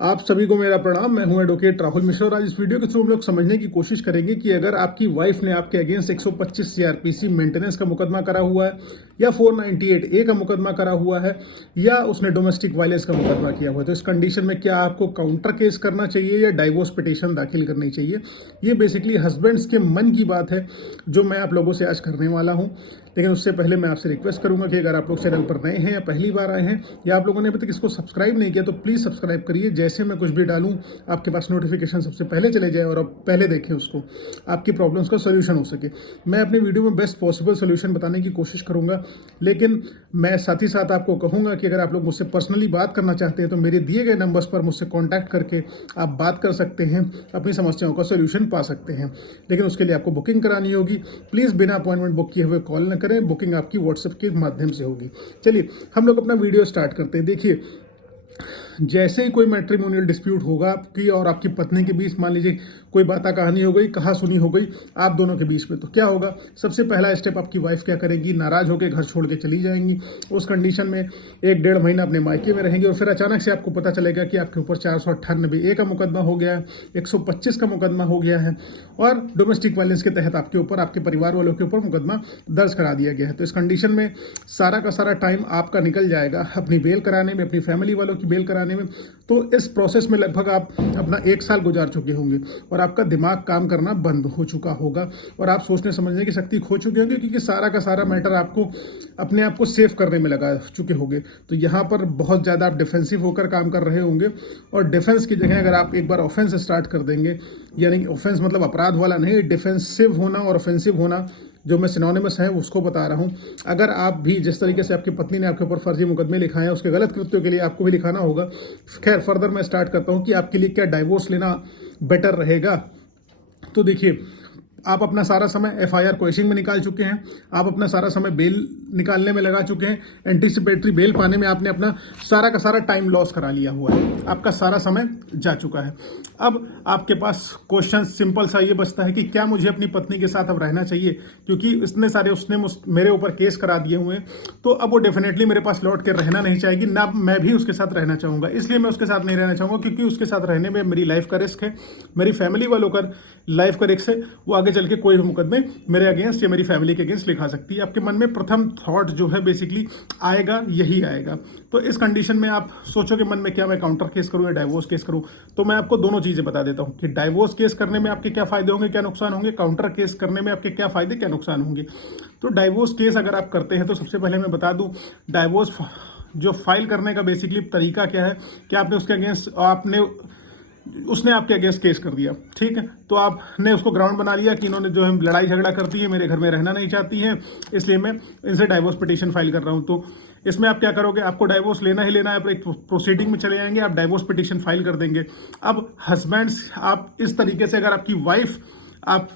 आप सभी को मेरा प्रणाम। मैं हूं एडवोकेट राहुल मिश्रा और आज इस वीडियो के थ्रू हम लोग समझने की कोशिश करेंगे कि अगर आपकी वाइफ ने आपके अगेंस्ट 125 सीआरपीसी मेंटेनेंस का मुकदमा करा हुआ है या 498 ए का मुकदमा करा हुआ है या उसने डोमेस्टिक वायलेंस का मुकदमा किया हुआ है, तो इस कंडीशन में क्या आपको काउंटर केस करना चाहिए या डाइवोर्स पिटीशन दाखिल करनी चाहिए। ये बेसिकली हस्बैंड्स के मन की बात है जो मैं आप लोगों से आज करने वाला हूँ। लेकिन उससे पहले मैं आपसे रिक्वेस्ट करूंगा कि अगर आप लोग चैनल पर नए हैं या पहली बार आए हैं या आप लोगों ने अभी तक इसको सब्सक्राइब नहीं किया तो प्लीज़ सब्सक्राइब करिए। जैसे मैं कुछ भी डालूं आपके पास नोटिफिकेशन सबसे पहले चले जाए और आप पहले देखें उसको, आपकी प्रॉब्लम्स का सोल्यूशन हो सके। मैं अपनी वीडियो में बेस्ट पॉसिबल सोल्यूशन बताने की कोशिश करूंगा, लेकिन मैं साथ ही साथ आपको कहूंगा कि अगर आप लोग मुझसे पर्सनली बात करना चाहते हैं तो मेरे दिए गए नंबर्स पर मुझसे कॉन्टैक्ट करके आप बात कर सकते हैं, अपनी समस्याओं का सोल्यूशन पा सकते हैं। लेकिन उसके लिए आपको बुकिंग करानी होगी। प्लीज़ बिना अपॉइंटमेंट बुक किए हुए कॉल न करें, बुकिंग आपकी व्हाट्सएप के माध्यम से होगी। चलिए हम लोग अपना वीडियो स्टार्ट करते हैं। देखिए, जैसे ही कोई मैट्रिमोनियल डिस्प्यूट होगा आपकी और आपकी पत्नी के बीच, मान लीजिए कोई बात कहानी हो गई, कहा सुनी हो गई आप दोनों के बीच में, तो क्या होगा? सबसे पहला स्टेप आपकी वाइफ क्या करेगी? नाराज होकर घर छोड़ के चली जाएंगी। उस कंडीशन में 1-1.5 महीना अपने मायके में रहेंगे और फिर अचानक से आपको पता चलेगा कि आपके ऊपर 498 का मुकदमा हो गया है, 125 का मुकदमा हो गया है और डोमेस्टिक वायलेंस के तहत आपके ऊपर, आपके परिवार वालों के ऊपर मुकदमा दर्ज करा दिया गया है। तो इस कंडीशन में सारा का सारा टाइम आपका निकल जाएगा अपनी बेल कराने में, अपनी फैमिली वालों की बेल कराने में। तो इस प्रोसेस में लगभग आप अपना 1 साल गुजार चुके होंगे और आपका दिमाग काम करना बंद हो चुका होगा और आप सोचने समझने की शक्ति खो चुके होंगे, क्योंकि सारा का सारा मैटर आपको अपने आप को सेव करने में लगा चुके होंगे। तो यहाँ पर बहुत ज़्यादा आप डिफेंसिव होकर काम कर रहे होंगे और डिफेंस की जगह अगर आप एक बार ऑफेंस स्टार्ट कर देंगे, यानी ऑफेंस मतलब अपराध वाला नहीं, डिफेंसिव होना और ऑफेंसिव होना जो मैं सिनोनिमस है उसको बता रहा हूं। अगर आप भी जिस तरीके से आपकी पत्नी ने आपके ऊपर फर्जी मुकदमे लिखाए हैं, उसके गलत कृत्यों के लिए आपको भी लिखाना होगा। खैर, फर्दर मैं स्टार्ट करता हूं कि आपके लिए क्या डाइवोर्स लेना बेटर रहेगा। तो देखिए, आप अपना सारा समय एफआईआर क्वेश्चनिंग में निकाल चुके हैं, आप अपना सारा समय बेल निकालने में लगा चुके हैं, एंटीसिपेटरी बेल पाने में आपने अपना सारा का सारा टाइम लॉस करा लिया हुआ है, आपका सारा समय जा चुका है। अब आपके पास क्वेश्चन सिंपल सा ये बचता है कि क्या मुझे अपनी पत्नी के साथ अब रहना चाहिए, क्योंकि इतने सारे उसने मेरे ऊपर केस करा दिए हुए हैं, तो अब वो डेफिनेटली मेरे पास लौट के रहना नहीं चाहेगी, ना मैं भी उसके साथ रहना चाहूँगा। इसलिए मैं उसके साथ नहीं रहना चाहूँगा क्योंकि उसके साथ रहने में मेरी लाइफ का रिस्क है, मेरी फैमिली वालों का लाइफ का रिस्क है। वो आगे चल के कोई भी मुकदमे मेरे अगेंस्ट या मेरी फैमिली के अगेंस्ट लिखा सकती है। आपके मन में प्रथम थॉट जो है बेसिकली आएगा, यही आएगा। तो इस कंडीशन में आप सोचोगे मन में, क्या मैं काउंटर केस करूं या डाइवोर्स केस करूं? तो मैं आपको दोनों चीजें बता देता हूं कि डाइवोर्स केस करने में आपके क्या फायदे होंगे, क्या नुकसान होंगे, काउंटर केस करने में आपके क्या फायदे, क्या नुकसान होंगे। तो डाइवोर्स केस अगर आप करते हैं तो सबसे पहले मैं बता दूं, डाइवोर्स जो फाइल करने का बेसिकली तरीका क्या है कि आपने उसके अगेंस्ट, उसने आपके अगेंस्ट केस कर दिया, ठीक है, तो आपने उसको ग्राउंड बना लिया कि इन्होंने जो है लड़ाई झगड़ा करती है, मेरे घर में रहना नहीं चाहती हैं, इसलिए मैं इनसे डाइवोर्स पिटीशन फाइल कर रहा हूं। तो इसमें आप क्या करोगे? आपको डाइवोर्स लेना ही लेना है, आप एक प्रोसीडिंग में चले जाएंगे, आप डाइवोर्स पिटीशन फाइल कर देंगे। अब हस्बैंड्स, आप इस तरीके से, अगर आपकी वाइफ आप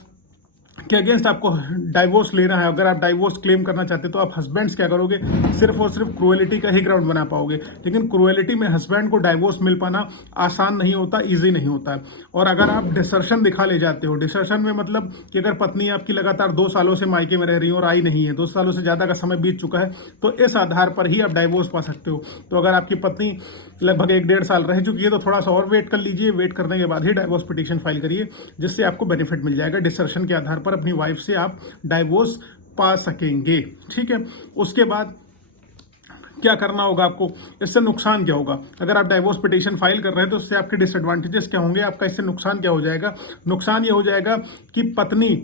के अगेंस्ट आपको डाइवोर्स लेना है, अगर आप डाइवोर्स क्लेम करना चाहते हैं, तो आप हस्बैंड्स क्या करोगे? सिर्फ और सिर्फ क्रुएलिटी का ही ग्राउंड बना पाओगे। लेकिन क्रुएलिटी में हस्बैंड को डाइवोर्स मिल पाना आसान नहीं होता, इजी नहीं होता है। और अगर आप डिसर्शन दिखा ले जाते हो, डिसर्शन में मतलब कि अगर पत्नी आपकी लगातार 2 सालों से मायके में रह रही है और आई नहीं है, 2 सालों से ज्यादा का समय बीत चुका है, तो इस आधार पर ही आप डाइवोर्स पा सकते हो। तो अगर आपकी पत्नी लगभग 1-1.5 साल रह चुकी है तो थोड़ा सा और वेट कर लीजिए, वेट करने के बाद ही डाइवोर्स पिटीशन फाइल करिए, जिससे आपको बेनिफिट मिल जाएगा। डिसर्शन के आधार पर अपनी वाइफ से आप डाइवोर्स पा सकेंगे, ठीक है। उसके बाद क्या करना होगा आपको? इससे नुकसान क्या होगा? अगर आप डाइवोर्स पिटीशन फाइल कर रहे हैं तो इससे आपके डिसएडवांटेजेस क्या होंगे, आपका इससे नुकसान क्या हो जाएगा? नुकसान ये हो जाएगा कि पत्नी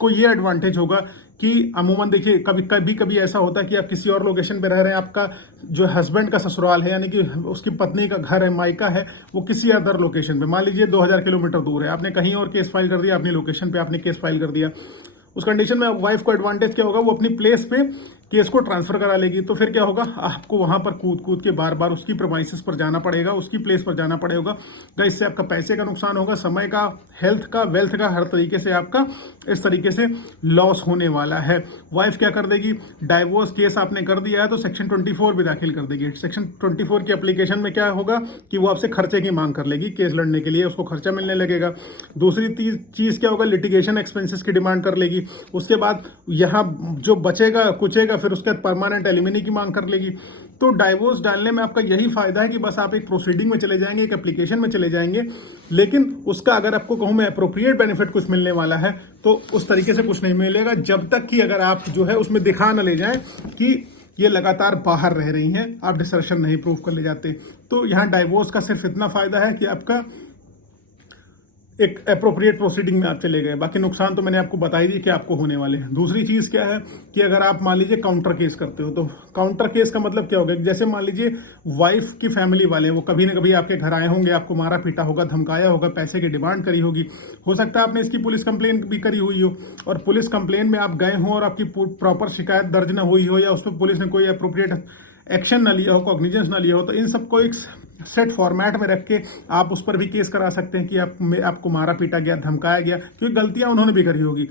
को ये एडवांटेज होगा कि अमूमन देखिए, कभी कभी ऐसा होता है कि आप किसी और लोकेशन पे रह रहे हैं, आपका जो हस्बैंड का ससुराल है, यानी कि उसकी पत्नी का घर है, मायका है, वो किसी अदर लोकेशन पे, मान लीजिए 2000 किलोमीटर दूर है, आपने कहीं और केस फाइल कर दिया, अपनी लोकेशन पे आपने केस फाइल कर दिया। उस कंडीशन में वाइफ को एडवांटेज क्या होगा? वो अपनी प्लेस पे केस को ट्रांसफर करा लेगी। तो फिर क्या होगा? आपको वहां पर कूद कूद के बार बार उसकी प्रेमाइसेस पर जाना पड़ेगा, उसकी प्लेस पर जाना पड़ेगा। तो इससे आपका पैसे का नुकसान होगा, समय का, हेल्थ का, वेल्थ का, हर तरीके से आपका इस तरीके से लॉस होने वाला है। वाइफ क्या कर देगी? डाइवोर्स केस आपने कर दिया है तो सेक्शन 24 भी दाखिल कर देगी। सेक्शन 24 की एप्लीकेशन में क्या होगा कि वो आपसे खर्चे की मांग कर लेगी, केस लड़ने के लिए उसको खर्चा मिलने लगेगा। दूसरी चीज क्या होगा? लिटिगेशन एक्सपेंसेस की डिमांड कर लेगी। उसके बाद यहाँ जो बचेगा कुचेगा, फिर उसके बाद परमानेंट एलिमिनी की मांग कर लेगी। तो डाइवोर्स डालने में आपका यही फायदा है कि बस आप एक प्रोसीडिंग में चले जाएंगे, एक एप्लीकेशन में चले जाएंगे, लेकिन उसका अगर आपको कहूं मैं अप्रोप्रिएट बेनिफिट कुछ मिलने वाला है तो उस तरीके से कुछ नहीं मिलेगा, जब तक कि अगर आप जो है उसमें दिखा न ले जाएं कि ये लगातार बाहर रह रही हैं, आप डिसर्शन नहीं प्रूव कर ले जाते। तो यहाँ डाइवोर्स का सिर्फ इतना फायदा है कि आपका एक अप्रोप्रिएट प्रोसीडिंग में आप चले गए, बाकी नुकसान तो मैंने आपको बता ही दी कि आपको होने वाले हैं। दूसरी चीज क्या है कि अगर आप मान लीजिए काउंटर केस करते हो, तो काउंटर केस का मतलब क्या होगा, जैसे मान लीजिए वाइफ की फैमिली वाले वो कभी ना कभी आपके घर आए होंगे, आपको मारा पीटा होगा, धमकाया होगा, पैसे की डिमांड करी होगी, हो सकता है आपने इसकी पुलिस कंप्लेन भी करी हुई हो और पुलिस कंप्लेन में आप गए हो और आपकी प्रॉपर शिकायत दर्ज ना हुई हो या उस पर पुलिस ने कोई अप्रोप्रिएट एक्शन ना लिया हो, कॉग्निजेंस ना लिया हो, तो इन सबको एक सेट फॉर्मेट में रख के आप उस पर भी केस करा सकते हैं कि आपको मारा पीटा गया, धमकाया गया, क्योंकि गलतियां उन्होंने भी करी होगी।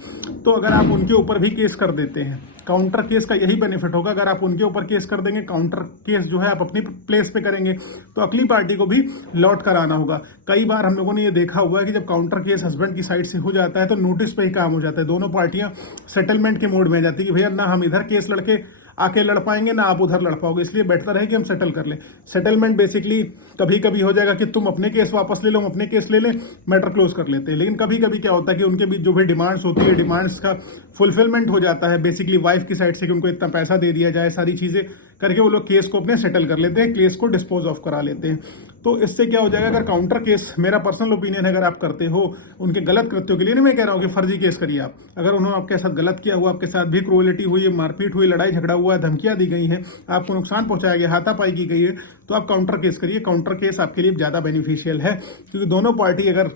तो अगर आप उनके ऊपर भी केस कर देते हैं, काउंटर केस का यही बेनिफिट होगा, अगर आप उनके ऊपर केस कर देंगे, काउंटर केस जो है आप अपनी प्लेस पे करेंगे तो अगली पार्टी को भी लौट कर आना होगा। कई बार हम लोगों ने ये देखा हुआ है कि जब काउंटर केस हस्बैंड की साइड से हो जाता है तो नोटिस पे ही काम हो जाता है, दोनों पार्टियां सेटलमेंट के मोड में आ जाती है कि भैया ना हम इधर केस लड़के आके लड़ पाएंगे ना आप उधर लड़ पाओगे, इसलिए बेहतर है कि हम सेटल कर लें। सेटलमेंट बेसिकली कभी कभी हो जाएगा कि तुम अपने केस वापस ले लो, हम अपने केस ले लें, मैटर क्लोज कर लेते हैं। लेकिन कभी कभी क्या होता है कि उनके बीच जो भी डिमांड्स होती है, डिमांड्स का फुलफिलमेंट हो जाता है बेसिकली वाइफ की साइड से कि उनको इतना पैसा दे दिया जाए, सारी चीजें करके वो लोग केस को अपने सेटल कर लेते हैं, केस को डिस्पोज ऑफ करा लेते हैं। तो इससे क्या हो जाएगा, अगर काउंटर केस, मेरा पर्सनल ओपिनियन है, अगर आप करते हो उनके गलत कृत्यों के लिए, नहीं मैं कह रहा हूँ कि फर्जी केस करिए आप, अगर उन्होंने आपके साथ गलत किया हुआ, आपके साथ भी क्रूएलिटी हुई है, मारपीट हुई, लड़ाई झगड़ा हुआ है, धमकियां दी गई हैं, आपको नुकसान पहुंचाया गया, हाथापाई की गई है, तो आप काउंटर केस करिए। काउंटर केस आपके लिए ज्यादा बेनिफिशियल है, क्योंकि दोनों पार्टी अगर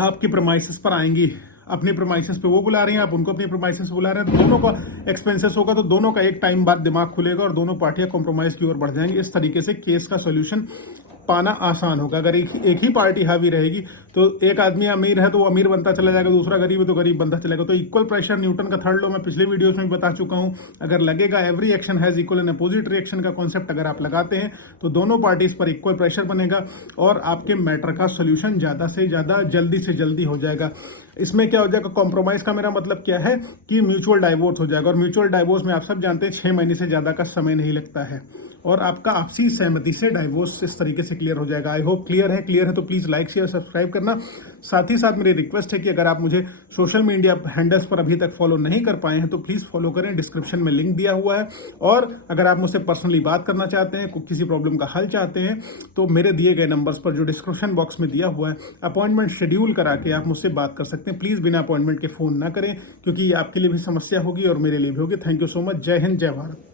आपकी प्रमाइसेस पर आएंगी, अपनी प्रमाइसेस पे वो बुला रही हैं, आप उनको अपनी प्रमाइसेस बुला रहे हैं, तो दोनों का एक्सपेंसेस होगा, तो दोनों का एक टाइम बाद दिमाग खुलेगा और दोनों पार्टियां कॉम्प्रोमाइज की ओर बढ़ जाएंगी। इस तरीके से केस का सोल्यूशन पाना आसान होगा। अगर एक ही पार्टी हावी रहेगी तो एक आदमी अमीर है तो वो अमीर बनता चला जाएगा, दूसरा गरीब है तो गरीब बनता चलेगा। तो इक्वल प्रेशर, न्यूटन का थर्ड लॉ मैं पिछले वीडियोस में बता चुका हूं। अगर लगेगा every action has equal and opposite reaction का कॉन्सेप्ट अगर आप लगाते हैं तो दोनों पार्टीज पर इक्वल प्रेशर बनेगा और आपके मैटर का सोल्यूशन ज्यादा से ज्यादा, जल्दी से जल्दी हो जाएगा। इसमें क्या हो जाएगा, कॉम्प्रोमाइज का मेरा मतलब क्या है कि म्यूचुअल डाइवोर्स हो जाएगा, और म्यूचुअल डाइवोर्स में आप सब जानते हैं 6 महीने से ज्यादा का समय नहीं लगता है और आपका आपसी सहमति से डाइवोर्स इस तरीके से क्लियर हो जाएगा। आई होप क्लियर है तो प्लीज लाइक शेयर सब्सक्राइब करना। साथ ही साथ मेरी रिक्वेस्ट है कि अगर आप मुझे सोशल मीडिया हैंडल्स पर अभी तक फॉलो नहीं कर पाए हैं तो प्लीज फॉलो करें, डिस्क्रिप्शन में लिंक दिया हुआ है। और अगर आप मुझसे पर्सनली बात करना चाहते हैं, किसी प्रॉब्लम का हल चाहते हैं, तो मेरे दिए गए नंबर्स पर जो डिस्क्रिप्शन बॉक्स में दिया हुआ है, अपॉइंटमेंट शेड्यूल करा के आप मुझसे बात कर सकते हैं। प्लीज बिना अपॉइंटमेंट के फोन ना करें, क्योंकि ये आपके लिए भी समस्या होगी और मेरे लिए भी होगी। Thank you so much. जय हिंद, जय भारत।